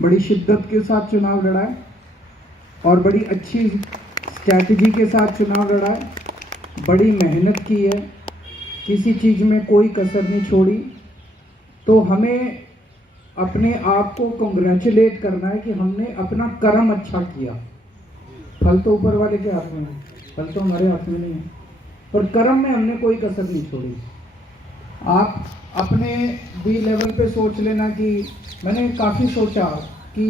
बड़ी शिद्दत के साथ चुनाव लड़ा है और बड़ी अच्छी स्ट्रैटेजी के साथ चुनाव लड़ा है, बड़ी मेहनत की है, किसी चीज़ में कोई कसर नहीं छोड़ी। तो हमें अपने आप को कंग्रेचुलेट करना है कि हमने अपना कर्म अच्छा किया। फल तो ऊपर वाले के हाथ में है, फल तो हमारे हाथ में नहीं है, पर कर्म में हमने कोई कसर नहीं छोड़ी। आप अपने भी लेवल पे सोच लेना कि मैंने काफ़ी सोचा कि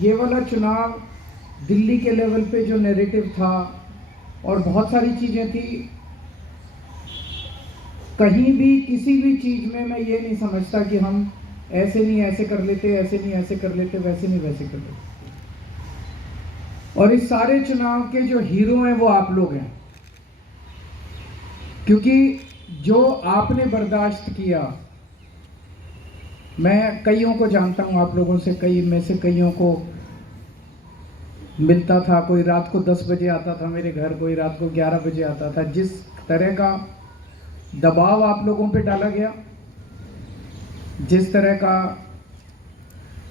ये वाला चुनाव दिल्ली के लेवल पे जो नैरेटिव था और बहुत सारी चीज़ें थी, कहीं भी किसी भी चीज़ में मैं ये नहीं समझता कि हम ऐसे नहीं ऐसे कर लेते, ऐसे नहीं ऐसे कर लेते, वैसे नहीं वैसे कर लेते। और इस सारे चुनाव के जो हीरो हैं वो आप लोग हैं, क्योंकि जो आपने बर्दाश्त किया, मैं कईयों को जानता हूं, आप लोगों से कई में से कईयों को मिलता था। कोई रात को 10 बजे आता था मेरे घर, कोई रात को 11 बजे आता था। जिस तरह का दबाव आप लोगों पे डाला गया, जिस तरह का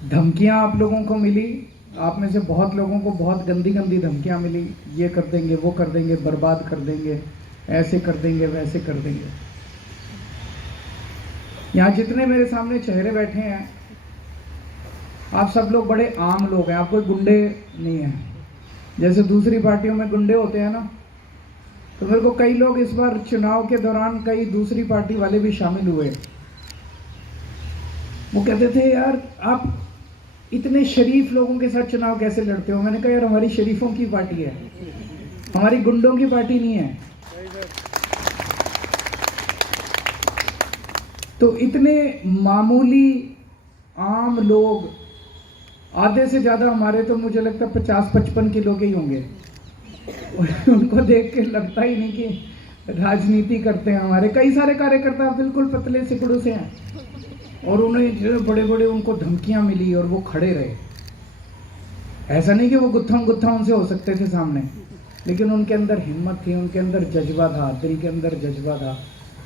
धमकियां आप लोगों को मिली, आप में से बहुत लोगों को बहुत गंदी गंदी धमकियां मिली, ये कर देंगे, वो कर देंगे, बर्बाद कर देंगे, ऐसे कर देंगे, वैसे कर देंगे। यहाँ जितने मेरे सामने चेहरे बैठे हैं, आप सब लोग बड़े आम लोग हैं, आप कोई गुंडे नहीं हैं। जैसे दूसरी पार्टियों में गुंडे होते हैं ना, तो मेरे को कई लोग इस बार चुनाव के दौरान कई दूसरी पार्टी वाले भी शामिल हुए। वो कहते थे, यार आप इतने शरीफ लोगों के साथ चुनाव कैसे लड़ते हो? मैंने कहा, यार हमारी शरीफों की पार्टी है, हमारी गुंडों की पार्टी नहीं है। तो इतने मामूली आम लोग, आधे से ज़्यादा हमारे तो मुझे लगता है 50-55 किलो के ही होंगे। उनको देख के लगता ही नहीं कि राजनीति करते हैं। हमारे कई सारे कार्यकर्ता बिल्कुल पतले सिकुड़ों से हैं, और उन्हें जो बड़े बड़े उनको धमकियां मिली और वो खड़े रहे। ऐसा नहीं कि वो गुत्थम उनसे हो सकते थे सामने, लेकिन उनके अंदर हिम्मत थी, उनके अंदर जज्बा था, दिल के अंदर जज्बा था।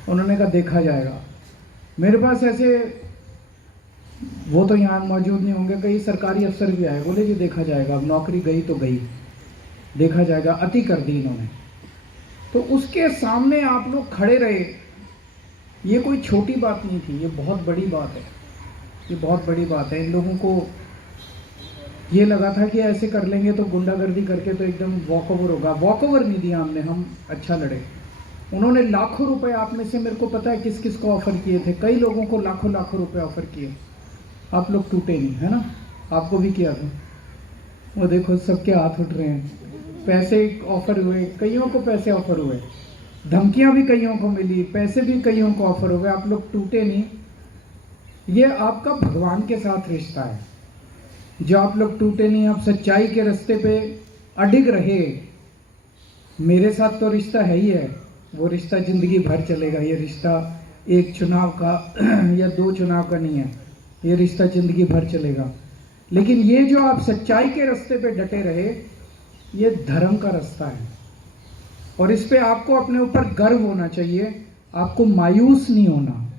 उन्होंने कहा देखा जाएगा। मेरे पास ऐसे, वो तो यहाँ मौजूद नहीं होंगे, कई सरकारी अफसर भी आए, बोले जी देखा जाएगा, अब नौकरी गई तो गई, देखा जाएगा। अति कर दी इन्होंने। तो उसके सामने आप लोग खड़े रहे। ये कोई छोटी बात नहीं थी, ये बहुत बड़ी बात है, ये बहुत बड़ी बात है। इन लोगों को ये लगा था कि ऐसे कर लेंगे तो गुंडागर्दी करके तो एकदम वॉक ओवर होगा। वॉक ओवर नहीं दिया हमने, हम अच्छा लड़े। उन्होंने लाखों रुपए, आप में से मेरे को पता है किस किस को ऑफर किए थे, कई लोगों को लाखों लाखों रुपए ऑफर किए। आप लोग टूटे नहीं, है ना? आपको भी किया था। वो देखो सबके हाथ उठ रहे हैं। पैसे ऑफर हुए, कईयों को पैसे ऑफर हुए, धमकियां भी कईयों को मिली, पैसे भी कईयों को ऑफर हुए, आप लोग टूटे नहीं। ये आपका भगवान के साथ रिश्ता है, जो आप लोग टूटे नहीं, आप सच्चाई के रास्ते पे अडिग रहे। मेरे साथ तो रिश्ता है ही है, वो रिश्ता जिंदगी भर चलेगा। ये रिश्ता एक चुनाव का या 2 चुनाव का नहीं है, ये रिश्ता जिंदगी भर चलेगा। लेकिन ये जो आप सच्चाई के रास्ते पे डटे रहे, ये धर्म का रास्ता है, और इस पे आपको अपने ऊपर गर्व होना चाहिए। आपको मायूस नहीं होना,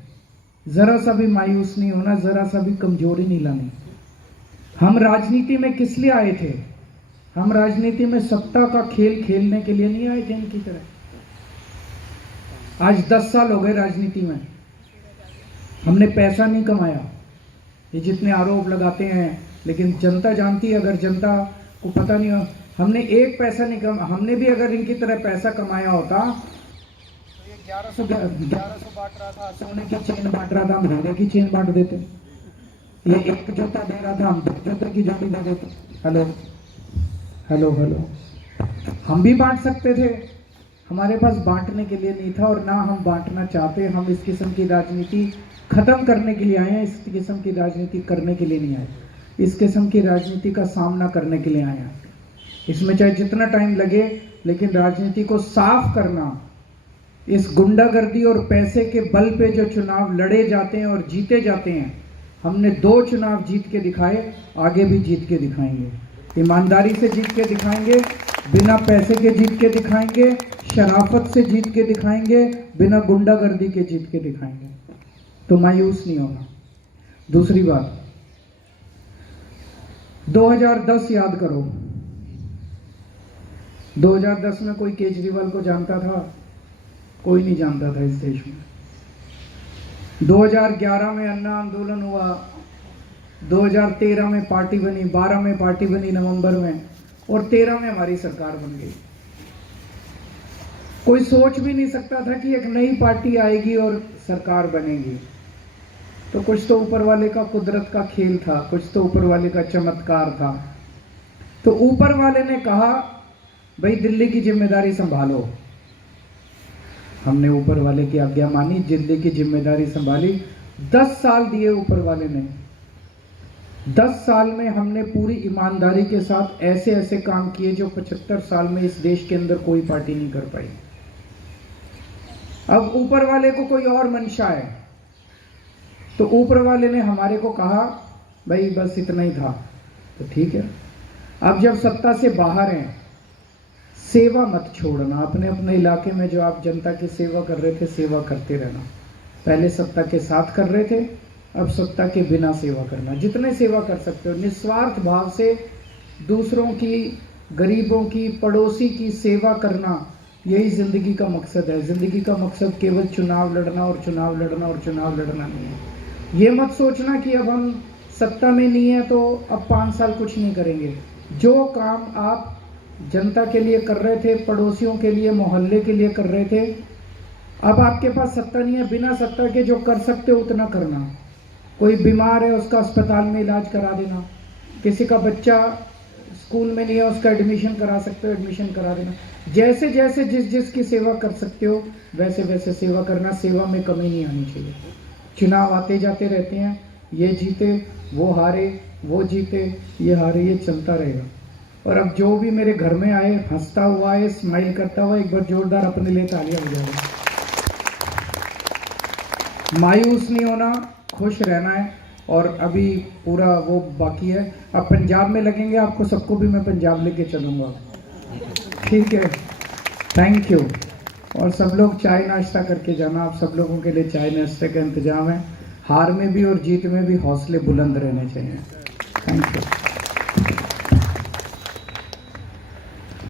जरा सा भी मायूस नहीं होना, जरा सा भी कमजोरी नहीं लानी। हम राजनीति में किस लिए आए थे? हम राजनीति में सत्ता का खेल खेलने के लिए नहीं आए थे इनकी तरह। आज 10 साल हो गए राजनीति में, हमने पैसा नहीं कमाया। ये जितने आरोप लगाते हैं, लेकिन जनता जानती है, अगर जनता को पता नहीं हो, हमने एक पैसा नहीं कमा। हमने भी अगर इनकी तरह पैसा कमाया होता तो ये 1100 बांट रहा था, सोने की चेन बांट रहा था, हम हीरे की चेन बांट देते। ये एक जूता दे रहा था, हम 2 जूते की जोड़ी दे देते। हेलो हेलो हेलो, हम भी बांट सकते थे। हमारे पास बांटने के लिए नहीं था, और ना हम बांटना चाहते। हम इस किस्म की राजनीति खत्म करने के लिए आए हैं, इस किस्म की राजनीति करने के लिए नहीं आए। इस किस्म की राजनीति का सामना करने के लिए आए हैं। इसमें चाहे जितना टाइम लगे, लेकिन राजनीति को साफ करना, इस गुंडागर्दी और पैसे के बल पे जो चुनाव लड़े जाते हैं और जीते जाते हैं, हमने 2 चुनाव जीत के दिखाए, आगे भी जीत के दिखाएंगे। ईमानदारी से जीत के दिखाएंगे, बिना पैसे के जीत के दिखाएंगे, शराफत से जीत के दिखाएंगे, बिना गुंडागर्दी के जीत के दिखाएंगे। तो मायूस नहीं होना। दूसरी बात, 2010 याद करो, 2010 में कोई केजरीवाल को जानता था? कोई नहीं जानता था इस देश में। 2011 में अन्ना आंदोलन हुआ, 2013 में पार्टी बनी, 12 में पार्टी बनी नवंबर में, और 13 में हमारी सरकार बन गई। कोई सोच भी नहीं सकता था कि एक नई पार्टी आएगी और सरकार बनेगी। तो कुछ तो ऊपर वाले का कुदरत का खेल था, कुछ तो ऊपर वाले का चमत्कार था। तो ऊपर वाले ने कहा भाई दिल्ली की जिम्मेदारी संभालो। हमने ऊपर वाले की आज्ञा मानी, दिल्ली की जिम्मेदारी संभाली। 10 साल दिए ऊपर वाले ने। 10 साल में हमने पूरी ईमानदारी के साथ ऐसे ऐसे काम किए जो 75 साल में इस देश के अंदर कोई पार्टी नहीं कर पाई। अब ऊपर वाले को कोई और मंशा है, तो ऊपर वाले ने हमारे को कहा भाई बस इतना ही था, तो ठीक है। अब जब सत्ता से बाहर हैं, सेवा मत छोड़ना। अपने अपने इलाके में जो आप जनता की सेवा कर रहे थे, सेवा करते रहना। पहले सत्ता के साथ कर रहे थे, अब सत्ता के बिना सेवा करना। जितने सेवा कर सकते हो निस्वार्थ भाव से दूसरों की, गरीबों की, पड़ोसी की सेवा करना, यही जिंदगी का मकसद है। जिंदगी का मकसद केवल चुनाव लड़ना और चुनाव लड़ना और चुनाव लड़ना नहीं है। ये मत सोचना कि अब हम सत्ता में नहीं है तो अब 5 साल कुछ नहीं करेंगे। जो काम आप जनता के लिए कर रहे थे, पड़ोसियों के लिए, मोहल्ले के लिए कर रहे थे, अब आपके पास सत्ता नहीं है, बिना सत्ता के जो कर सकते हो उतना करना। कोई बीमार है उसका अस्पताल में इलाज करा देना, किसी का बच्चा स्कूल में नहीं है उसका एडमिशन करा सकते हो, एडमिशन करा देना। जैसे जैसे जिस जिस की सेवा कर सकते हो वैसे वैसे सेवा करना। सेवा में कमी नहीं आनी चाहिए। चुनाव आते जाते रहते हैं, ये जीते वो हारे, वो जीते ये हारे, ये चलता रहेगा। और अब जो भी मेरे घर में आए, हंसता हुआ है, स्माइल करता हुआ, एक बार जोरदार अपने लिए तालियां बजाओ। मायूस नहीं होना, खुश रहना है। और अभी पूरा वो बाकी है। अब पंजाब में लगेंगे, आपको सबको भी मैं पंजाब लेके चलूँगा, ठीक है? Thank you. और सब लोग चाय नाश्ता करके जाना। आप सब लोगों के लिए चाय नाश्ते का इंतजाम है। हार में भी और जीत में भी हौसले बुलंद रहने चाहिए। Thank you.